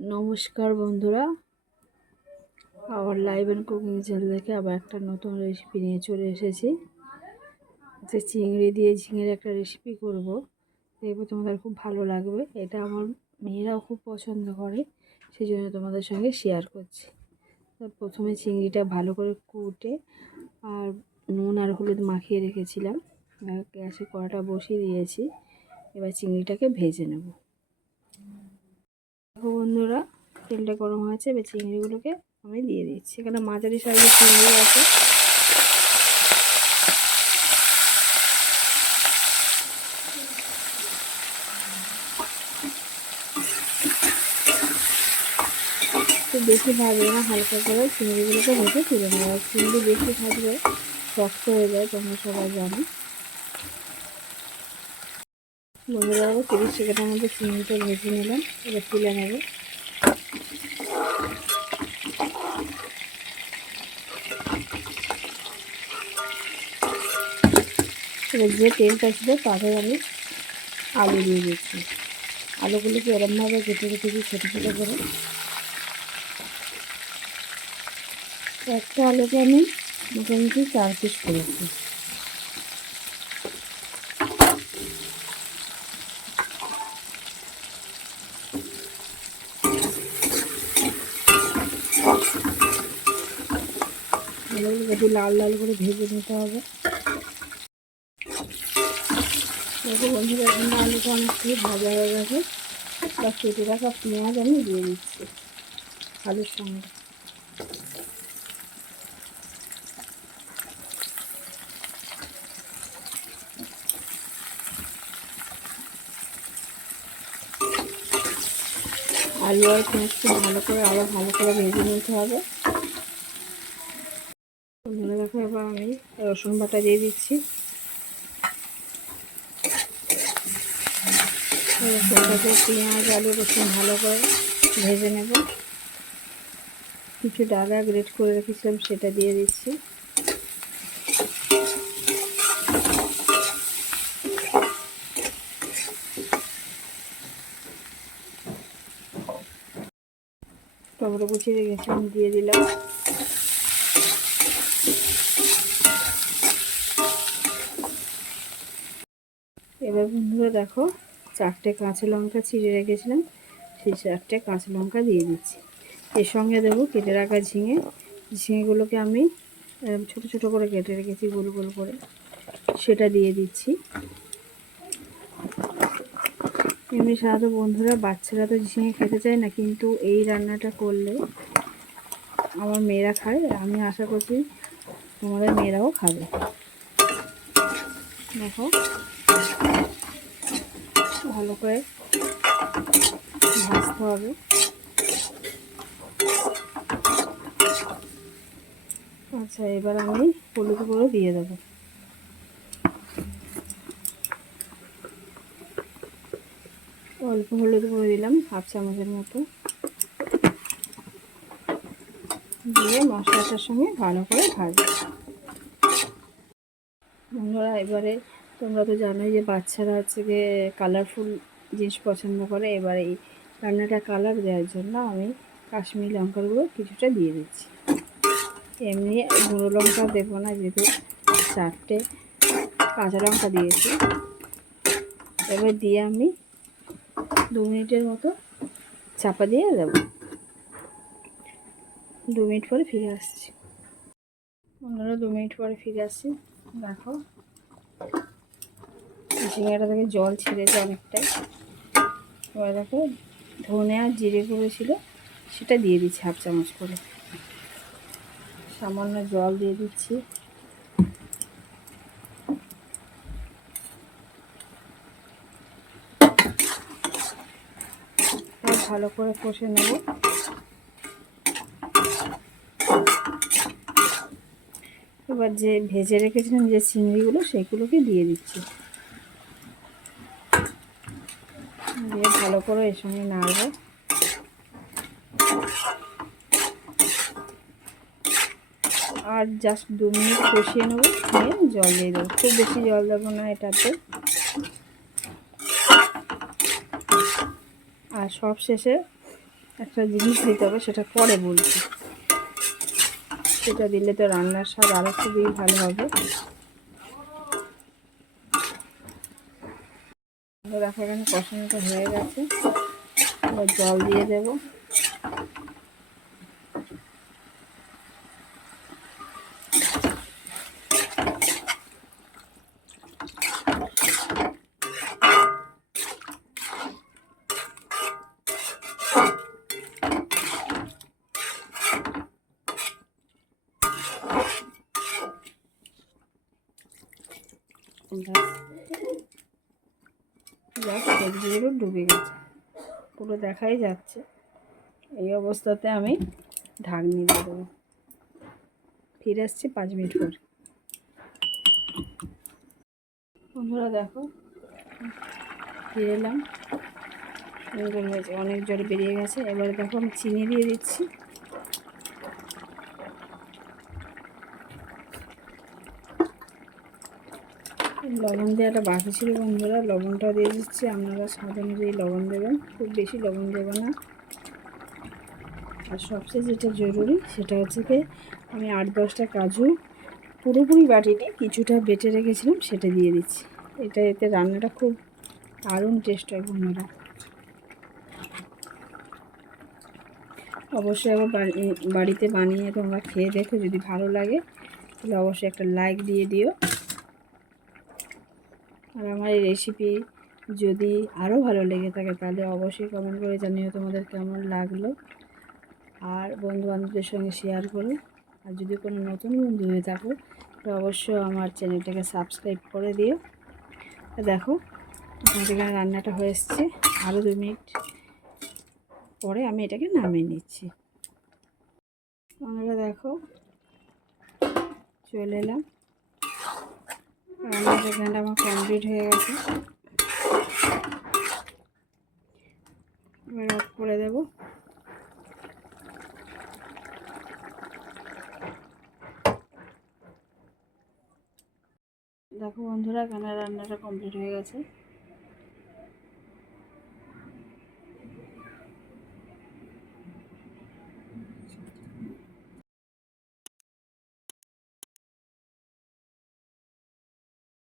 নমস্কার বন্ধুরা। আবার লাইভ অ্যান্ড কুকিং চ্যানেল থেকে আবার একটা নতুন রেসিপি নিয়ে চলে এসেছি। যে চিংড়ি দিয়ে ঝিঙের একটা রেসিপি করব। দেখব তোমাদের খুব ভালো লাগবে। এটা আমার মেয়েরাও খুব পছন্দ করে সেই জন্য তোমাদের সঙ্গে শেয়ার করছি। প্রথমে চিংড়িটা ভালো করে কুটে আর নুন আর হলুদ মাখিয়ে রেখেছিলাম। গ্যাসে কড়াটা বসিয়ে দিয়েছি। এবার চিংড়িটাকে ভেজে নেব। বন্ধুরা, তেলটা গরম হয়েছে এবার চিংড়িগুলোকে আমি দিয়ে দিচ্ছি। এখানে মাঝারি সাইজের চিংড়ি আছে। বেশি ভাজবে না, হালকা করে চিংড়িগুলোকে ভেজে তুলে আর চিংড়ি বেশি ভাজবে শক্ত হয়ে যায় তোমরা সবাই জানো। বন্ধুরা তিরিশ সেকেন্ডের মধ্যে চিংড়িটা ভেজে নিলাম, এবার তুলে নেব। এবার যে তেলটা ছিল তাতে আমি আলু দিয়ে দিচ্ছি। আলুগুলোকে এরমভাবে কেটে রেখেছি ছোটো ছোটো করে। একটা আলুকে আমি মোটামুটি চার পিস করেছি। একটু লাল লাল করে ভেজে নিতে হবে। দেখো বন্ধুরা আলুটা অনেকটাই ভাজা হয়ে গেছে। বা কেটে রাখা পেঁয়াজ আমি দিয়ে দিচ্ছি আলুর সঙ্গে। আলু আর পেঁয়াজকে ভালো করে আবার ভালো করে ভেজে নিতে হবে। এবার আমি রসুন বাটা দিয়ে দিচ্ছি। রসুনটাকে পেঁয়াজ, আলু, রসুন ভালো করে ভেজে নেব। কিছু ডালা গ্রেট করে রেখেছিলাম, সেটা দিয়ে দিচ্ছি। টমেটো কুচিয়ে রেখেছিলাম, দিয়ে দিলাম এবার বন্ধুরা দেখো, চারটে কাঁচা লঙ্কা ছিঁড়ে রেখেছিলাম, সেই চারটে কাঁচা লঙ্কা দিয়ে দিচ্ছি। এর সঙ্গে দেবো কেটে রাখা ঝিঙে। ঝিঙেগুলোকে আমি ছোট ছোট করে কেটে রেখেছি, গোল গোল করে। সেটা দিয়ে দিচ্ছি। এমনি সাধারণত বন্ধুরা, বাচ্চারা তো ঝিঙে খেতে চায় না, কিন্তু এই রান্নাটা করলে আমার মেয়েরা খায়, আমি আশা করছি তোমাদের মেয়েরাও খাবে। দেখো। ভালো করে ভাজতে হবে। আচ্ছা এবার আমি হলুদ গুঁড়ো দিয়ে দেবো। অল্প হলুদ গুঁড়ো দিলাম, হাফ চামচের মতো। দিয়ে মশলাটার সঙ্গে ভালো করে ভাজবো। বন্ধুরা, এবারে তোমরা তো জানোই যে বাচ্চারা হচ্ছে গিয়ে কালারফুল জিনিস পছন্দ করে। এবার এই রান্নাটা কালার দেওয়ার জন্য আমি কাশ্মীরি লঙ্কার গুঁড়ো কিছুটা দিয়ে দিচ্ছি। এমনি গুঁড়ো লঙ্কা দেবো না, যেহেতু চারটে কাঁচা লঙ্কা দিয়েছি। এবার দিয়ে আমি দু মিনিটের মতো চাপা দিয়ে দেবো। দু মিনিট পরে ফিরে আসছি। অন্যরা দু মিনিট পরে ফিরে আসছি। দেখো ঝিঙেটা থেকে জল ছেড়েছে অনেকটাই। এবার দেখো ধনে আর জিরে গুঁড়ো ছিল, সেটা দিয়ে দিচ্ছি হাফ চামচ করে। সামান্য জল দিয়ে দিচ্ছি। ভালো করে কষে নেব। এবার যে ভেজে রেখেছিলাম যে চিংড়িগুলো, সেগুলোকে দিয়ে দিচ্ছি। দিয়ে ভালো করে এর সঙ্গে নাড়ব। আর জাস্ট দু মিনিট কষিয়ে নেব নিয়ে জল দিয়ে দেবো। খুব বেশি জল দেবো না এটাতে। আর সব শেষে একটা জিনিস দিতে হবে, সেটা পরে বলছি। সেটা দিলে তো রান্নার স্বাদ আরও খুবই ভালো হবে। দেখো এখানে কষানোটা হয়ে গেছে। এবার জল দিয়ে দেবো। সবজিগুলো ডুবে গেছে। পুরো দেখাই যাচ্ছে। এই অবস্থাতে আমি ঢাকনি দিয়ে দেবো। ফিরে আসছি পাঁচ মিনিট পর। বন্ধুরা দেখো, ফিরে এলাম। সুন্দর হয়েছে, অনেক জল বেরিয়ে গেছে। এবার দেখো আমি চিনি দিয়ে দিচ্ছি। লবণ দেওয়াটা বাকি ছিল বন্ধুরা। লবণটা দিয়ে দিচ্ছি, আপনারা স্বাদ অনুযায়ী লবণ দেবেন। খুব বেশি লবণ দেবো না। আর সবচেয়ে যেটা জরুরি সেটা হচ্ছে কি, আমি আট দশটা কাজু পুরোপুরি বাটিনি কিছুটা বেটে রেখেছিলাম, সেটা দিয়ে দিচ্ছি। এটা এতে রান্নাটা খুব দারুণ টেস্ট হয় বন্ধুরা। অবশ্যই আবার বাড়িতে বানিয়ে তোমরা খেয়ে দেখো, যদি ভালো লাগে, তাহলে অবশ্যই একটা লাইক দিয়ে দিও। আর আমার এই রেসিপি যদি আরও ভালো লেগে থাকে, তাহলে অবশ্যই কমেন্ট করে জানিও তোমাদের কেমন লাগল। আর বন্ধু বান্ধবদের সঙ্গে শেয়ার করো। আর যদি কোনো নতুন বন্ধু হয়ে থাকো, তো অবশ্যই আমার চ্যানেলটাকে সাবস্ক্রাইব করে দিও। দেখো আমাদের এখানে রান্নাটা হয়ে এসছে। আরও দু মিনিট পরে আমি এটাকে নামিয়ে নিচ্ছি। আমরা দেখো, চলে এলাম। রান্নার এখানটা আমার কমপ্লিট হয়ে গেছে। করে দেব। দেখো বন্ধুরা এখানে রান্নাটা কমপ্লিট হয়ে গেছে?